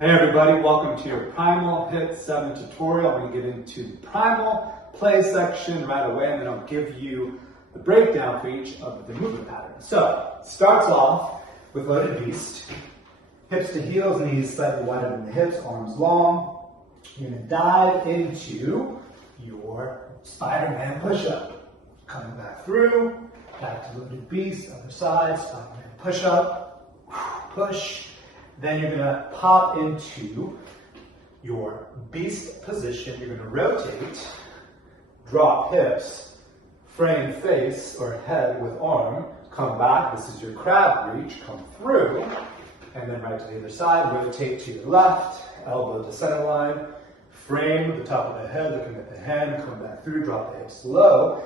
Hey everybody, welcome to your Primal Hit 7 tutorial. I'm going to get into the Primal play section right away, and then I'll give you the breakdown for each of the movement patterns. So, it starts off with loaded beast. Hips to heels, knees slightly wider than the hips, arms long. You're going to dive into your Spiderman push-up. Coming back through, back to loaded beast, other side, Spiderman push-up, push. Then you're going to pop into your beast position. You're going to rotate, drop hips, frame face or head with arm, come back. This is your crab reach. Come through, and then right to the other side. Rotate to your left, elbow to center line, frame the top of the head, looking at the hand. Come back through, drop the hips low.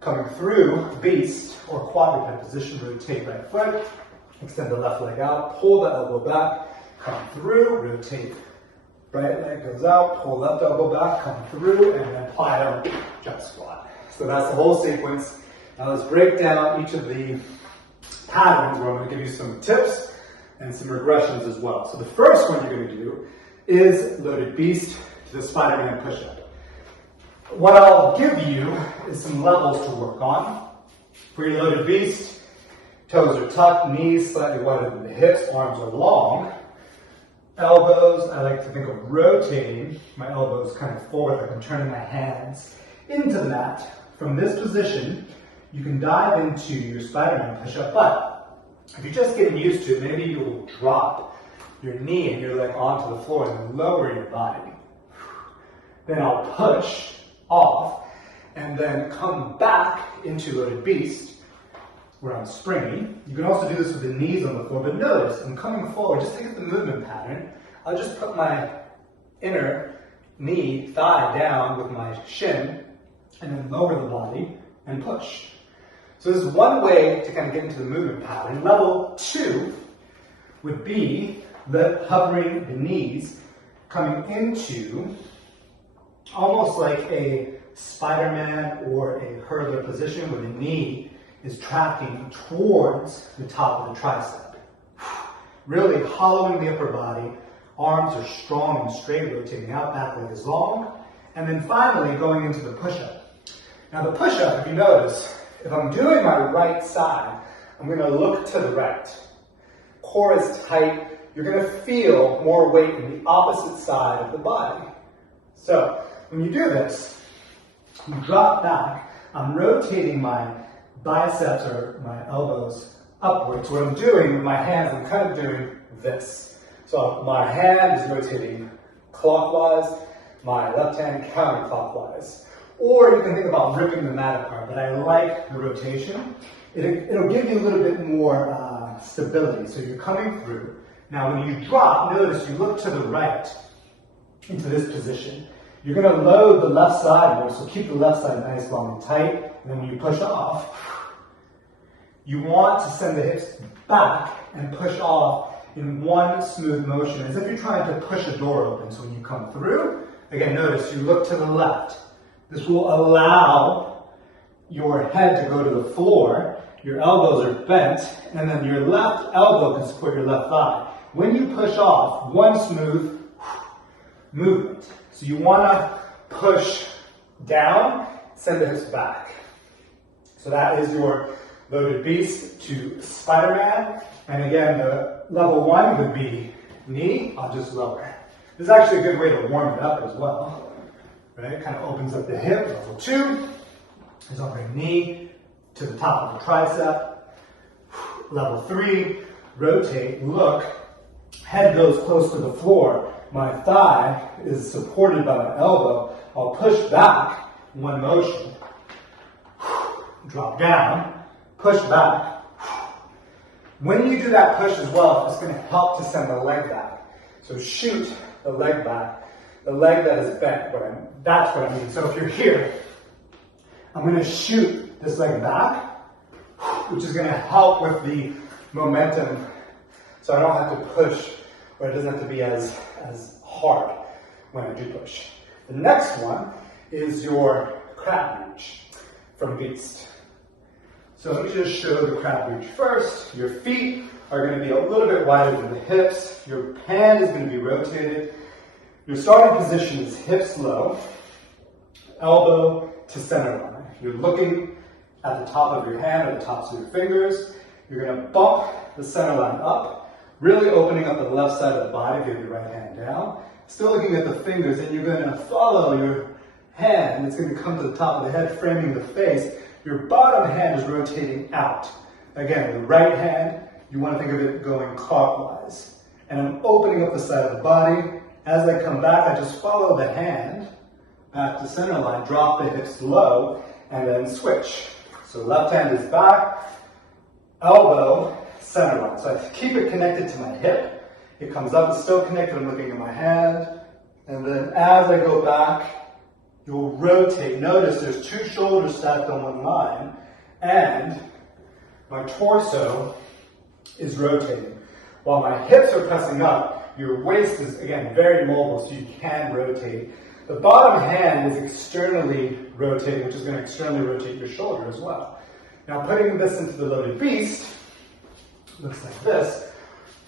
Coming through, beast or quadruped position. Rotate right foot. Extend the left leg out, pull the elbow back, come through, rotate, right leg goes out, pull left elbow back, come through, and then Plyo jump squat. So that's the whole sequence. Now let's break down each of the patterns where I'm going to give you some tips and some regressions as well. So the first one you're going to do is loaded beast to the Spiderman push-up. What I'll give you is some levels to work on. For your loaded beast, toes are tucked, knees slightly wider than the hips, arms are long. Elbows, I like to think of rotating my elbows kind of forward, like I'm turning my hands into the mat. From this position, you can dive into your Spiderman push-up, but if you're just getting used to it, maybe you'll drop your knee and your leg onto the floor and then lower your body. Then I'll push off and then come back into loaded beast, where I'm springy. You can also do this with the knees on the floor, but notice I'm coming forward just to get the movement pattern. I'll just put my inner knee, thigh down with my shin, and then lower the body and push. So this is one way to kind of get into the movement pattern. Level 2 would be hovering the knees, coming into almost like a Spiderman or a hurdler position where the knee is tracking towards the top of the tricep. Really hollowing the upper body, arms are strong and straight, rotating out, back leg is long. And then finally going into the push-up. Now the push-up, if you notice, if I'm doing my right side, I'm going to look to the right. Core is tight, you're going to feel more weight in the opposite side of the body. So when you do this, you drop back, I'm rotating my biceps or my elbows upwards. What I'm doing with my hands, I'm kind of doing this. So my hand is rotating clockwise, my left hand counterclockwise. Or you can think about ripping the mat apart, but I like the rotation. It'll give you a little bit more stability. So you're coming through. Now when you drop, notice you look to the right into this position. You're going to load the left side more, so keep the left side nice, long, and tight. And then when you push off, you want to send the hips back and push off in one smooth motion, as if you're trying to push a door open. So when you come through, again, notice you look to the left. This will allow your head to go to the floor, your elbows are bent, and then your left elbow can support your left thigh. When you push off, one smooth movement. So you want to push down, send the hips back. So that is your loaded beast to Spiderman. And again, the level 1 would be knee, I'll just lower. This is actually a good way to warm it up as well. Right? It kind of opens up the hip. Level 2 is I'll bring knee to the top of the tricep. Level 3, rotate, look, head goes close to the floor. My thigh is supported by my elbow. I'll push back, one motion. Drop down, push back. When you do that push as well, it's going to help to send the leg back. So shoot the leg back. The leg that is bent, that's what I mean. So if you're here, I'm going to shoot this leg back, which is going to help with the momentum so I don't have to push, or it doesn't have to be as hard when I do push. The next one is your crab reach from beast. So let me just show the crab reach first. Your feet are going to be a little bit wider than the hips. Your hand is going to be rotated. Your starting position is hips low, elbow to center line. You're looking at the top of your hand or the tops of your fingers. You're going to bump the center line up, really opening up the left side of the body. Give your right hand down. Still looking at the fingers, and you're going to follow your hand. It's going to come to the top of the head, framing the face. Your bottom hand is rotating out. Again, the right hand, you want to think of it going clockwise. And I'm opening up the side of the body. As I come back, I just follow the hand back to center line, drop the hips low, and then switch. So left hand is back, elbow, center line. So I keep it connected to my hip. It comes up, it's still connected, I'm looking at my hand. And then as I go back, you'll rotate. Notice there's two shoulders stacked on one line, and my torso is rotating. While my hips are pressing up, your waist is, again, very mobile, so you can rotate. The bottom hand is externally rotating, which is going to externally rotate your shoulder as well. Now, putting this into the loaded beast, looks like this,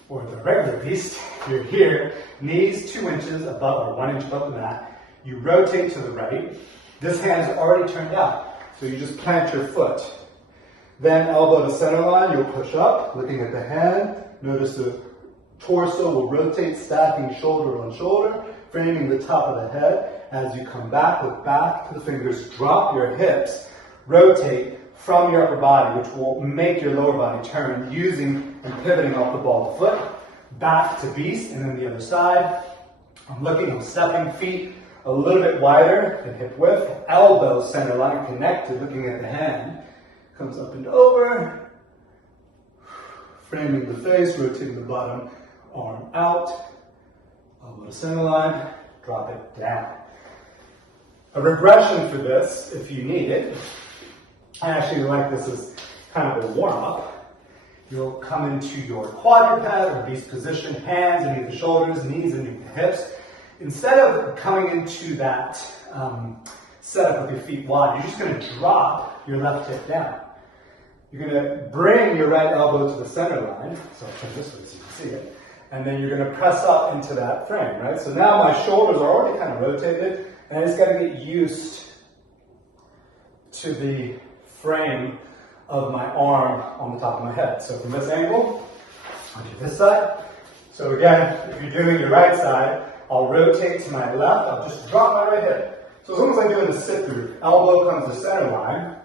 or the regular beast. You're here, knees 2 inches above, or 1 inch above the mat. You rotate to the right. This hand is already turned out, so you just plant your foot. Then elbow to center line, you'll push up, looking at the hand. Notice the torso will rotate, stacking shoulder on shoulder, framing the top of the head. As you come back, look back to the fingers, drop your hips, rotate from your upper body, which will make your lower body turn, using and pivoting off the ball of the foot, back to beast, and then the other side. I'm looking, I'm stepping feet a little bit wider than hip width, elbow center line connected, looking at the hand. Comes up and over, framing the face, rotating the bottom arm out, elbow to center line, drop it down. A regression for this, if you need it, I actually like this as kind of a warm-up. You'll come into your quadruped or beast position, hands underneath the shoulders, knees underneath the hips. Instead of coming into that setup with your feet wide, you're just going to drop your left hip down. You're going to bring your right elbow to the center line, so I'll turn this way so you can see it, and then you're going to press up into that frame, right? So now my shoulders are already kind of rotated, and I just got to get used to the frame of my arm on the top of my head. So from this angle, I'll do this side. So again, if you're doing your right side, I'll rotate to my left, I'll just drop my right hip. So as long as I'm doing the sit-through, elbow comes to center line,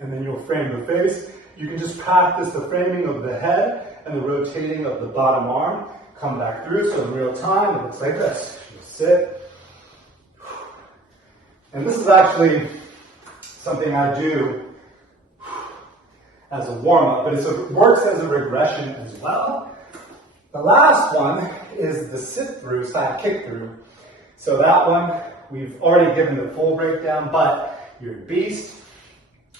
and then you'll frame the face. You can just practice the framing of the head and the rotating of the bottom arm. Come back through, so in real time, it looks like this. You'll sit. And this is actually something I do as a warm-up, but it works as a regression as well. The last one is the sit-through / kick-through. So that one, we've already given the full breakdown, but you're a beast.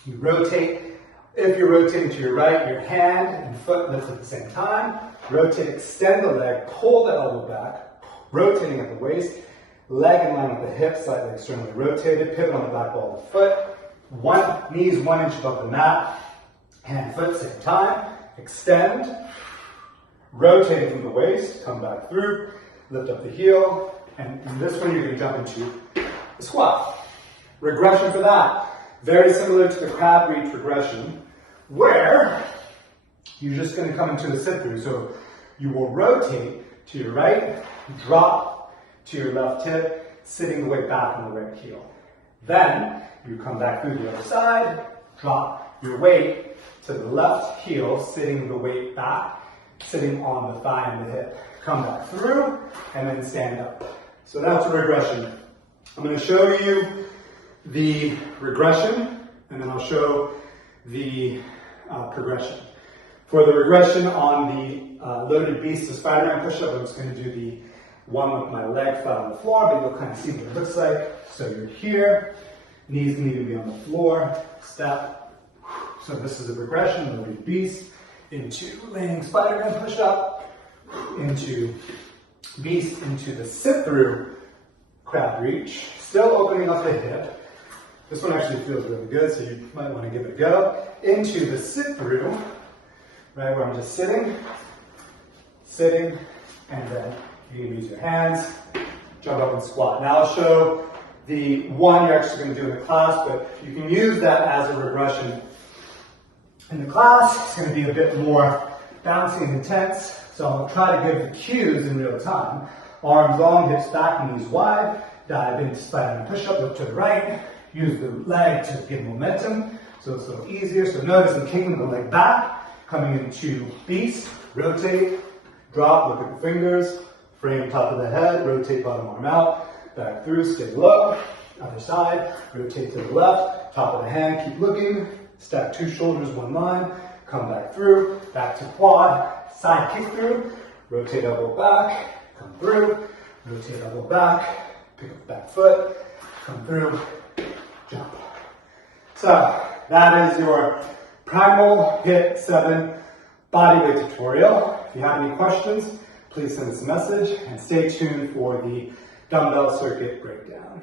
You rotate. If you're rotating to your right, your hand and foot lift at the same time. Rotate, extend the leg, pull the elbow back, rotating at the waist, leg in line with the hip, slightly externally rotated, pivot on the back ball of the foot, knees 1 inch above the mat, hand, foot, same time, extend, rotating from the waist, come back through, lift up the heel, and in this one you're going to jump into the squat. Regression for that. Very similar to the crab reach regression, where you're just going to come into a sit-through. So you will rotate to your right, drop to your left hip, sitting the weight back on the right heel. Then you come back through the other side, drop your weight to the left heel, sitting the weight back, sitting on the thigh and the hip. Come back through, and then stand up. So that's a regression. I'm going to show you the regression, and then I'll show the progression. For the regression on the loaded beast, the Spiderman push-up, I'm just going to do the one with my leg flat on the floor, but you'll kind of see what it looks like. So you're here, knees need to be on the floor, step. So this is a regression, loaded beast, into laying Spiderman push-up, into beast, into the sit-through crab reach, still opening up the hip. This one actually feels really good, so you might want to give it a go. Into the sit-through, right? Where I'm just sitting, and then you can use your hands, jump up and squat. Now I'll show the one you're actually going to do in the class, but you can use that as a regression in the class. It's going to be a bit more bouncy and intense, so I'm going to try to give the cues in real time. Arms long, hips back, knees wide, dive into Spiderman push-up, look to the right, use the leg to give momentum, so it's a little easier. So notice I'm kicking the leg back, coming into beast, rotate, drop, look at the fingers, frame top of the head, rotate bottom arm out, back through, stay low, other side, rotate to the left, top of the hand, keep looking, stack two shoulders, one line, come back through, back to quad, side kick through, rotate elbow back, come through, rotate elbow back, pick up back foot, come through, jump. So that is your Primal HIIT 7 bodyweight tutorial. If you have any questions, please send us a message and stay tuned for the dumbbell circuit breakdown.